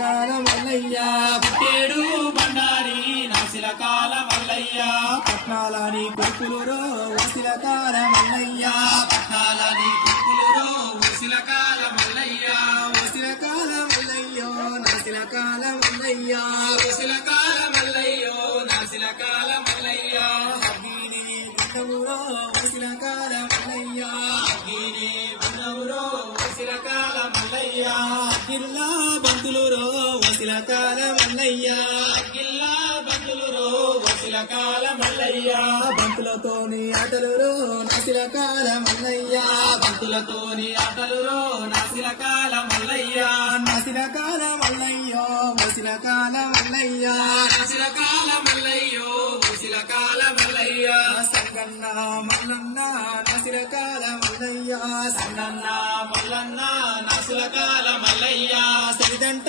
నాసిలకాల Mallayya పుట్టేడు Bandari నాసిలకాల Mallayya పట్నాలని కొడుకులురో ఓసిలకాల Mallayya పట్నాలని కొడుకులురో ఓసిలకాల Mallayya ఓసిలకాల మల్లయ్యో నాసిలకాల Mallayya ఓసిలకాల మల్లయ్యో నాసిలకాల Mallayya అగ్గిని గుండమురో ఓసిలకాల Mallayya అగ్గిని గుండమురో ఓసిలకాల Mallayya గిల్లా బంతులురో ఓసిలకాల Mallayya గిల్లా బంతులురో ఓసిలకాల Mallayya బంతులతోని ఆటలురో నాసిలకాల Mallayya బంతులతోని ఆటలురో నాసిలకాల Mallayya నాసిలకాల మల్లయ్యో ఓసిలకాల Mallayya నాసిలకాల మల్లయ్యో ఓసిలకాల Mallayya Sanganna Mallanna నాసిలకాల Mallayya Sanganna Mallanna నాసిలకాల Mallayya సరిదంట